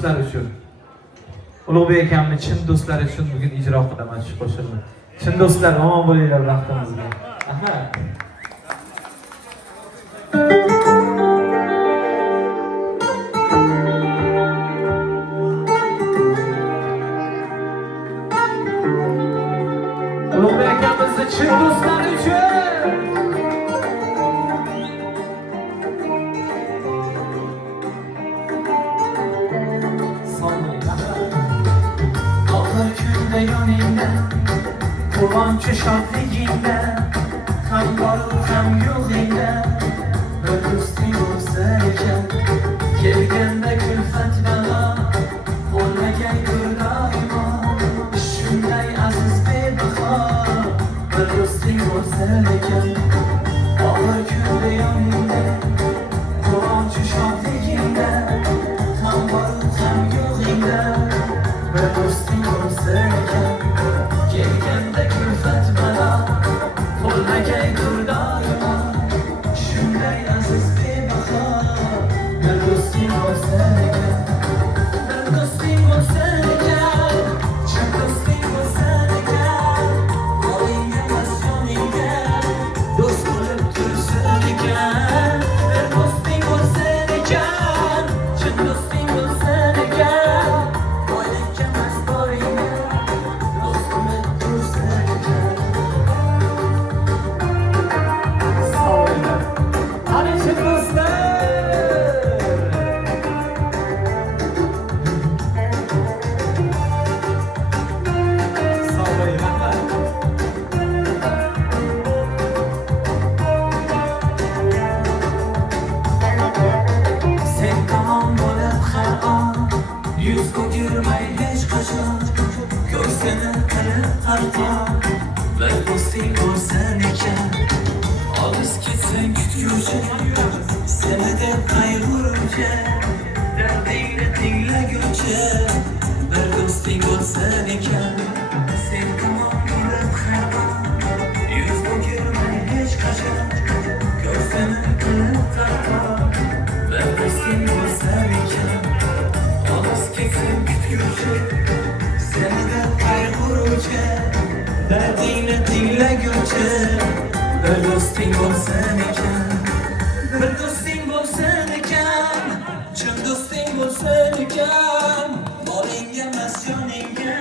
do'stlar uchun. Ulug'bek akamning chin do'stlari uchun bugun ijro qilaman shu qo'shiqni. Chin do'stlar, omon bo'linglar vaqtimizda. Aha. Ulug'bek akamizning chin do'stlari uchun. Quvonchi shodligingda ham bor ham yo'g'ingda bir do'sting bo'lsa ekan kelganda kulfat balo bo'lmagaydir doimo shunday aziz bebaho bir do'sting bo'lsa ekan og'ir kunda yoningda quvonchi shodligingda ham bor ham yo'g'ingda bir do'sting bo'lsa ekan kelganda kulfat balo bo'lmagaydir doimo shunday aziz bebaho bir do'sting bo'lsa ekan bir do'sting bo'lsa ekan chin do'sting bo'lsa ekan qo'lingga emas yoningga do'st bo'lib tursin ekan bir do'sting bo'lsa ekan chin do'sting bo'lsa ekan boylikka emas boringga Yüz o'girmay hech qachon ko'ksini qilib arqon bir do'sting bo'lsan ekan olis ketsang kutguvchi seni deb qayg'uruvchi dardingni tinglaguvchi bir do'sting bo'lsan ekan sen tomon bo'lib hayron yuz o'girmay hech qachon ko'ksini qilib arqon bir do'sting bo'lsan ekan ketsang kutguvchi seni deb qayg'uruvchi dardingni tinglaguvchi bir do'sting bo'lsan ekan bir do'sting bo'lsan ekan chin do'sting bo'lsan ekan molingga emas yoningga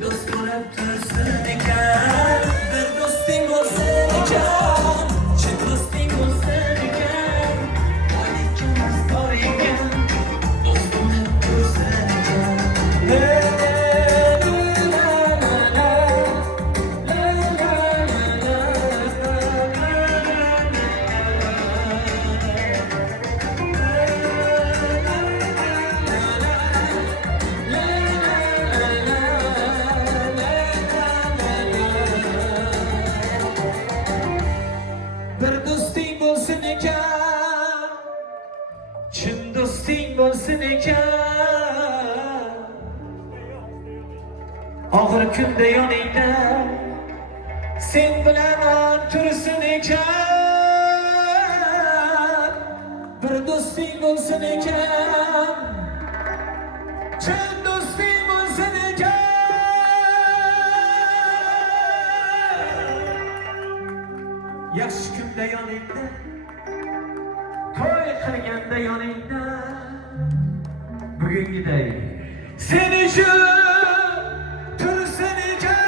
do'st bo'lib tursin ekan bir do'sting bo'lsan ekan chin do'sting bo'lsan ekan molingga emas boringga bir do'sting bo'lsin ekan chin do'sting bo'lsin ekan og'ir kunda yoningda sen bilan tursin ekan bir do'sting bo'lsin ekan chin do'sting bo'lsin ekan yaxshi kunda yoningda to'y qilganda yoningda bugungiday sen uchun tursin ekan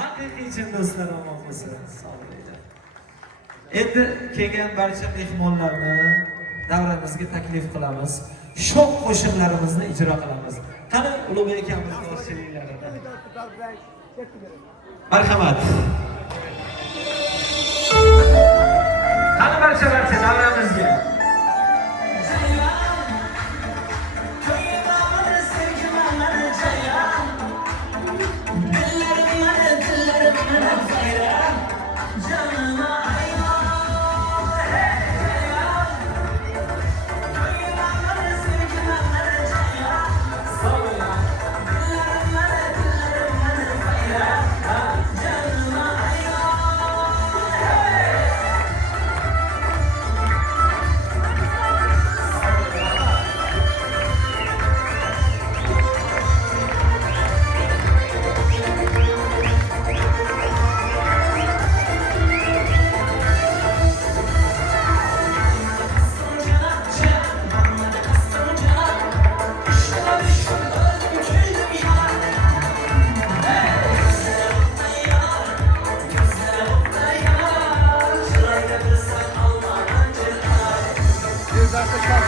haqiqiy chin do'stlar omon bo'lsin sog' bo'linglar. Endi kelgan barcha mehmonlarni davramizga taklif qilamiz. Sho'x qo'shiqlarimizni ijro qilamiz. Qani Ulug'bek akamizni o'zchiliklarida. Marhamat. Qani barcha davramizga. marta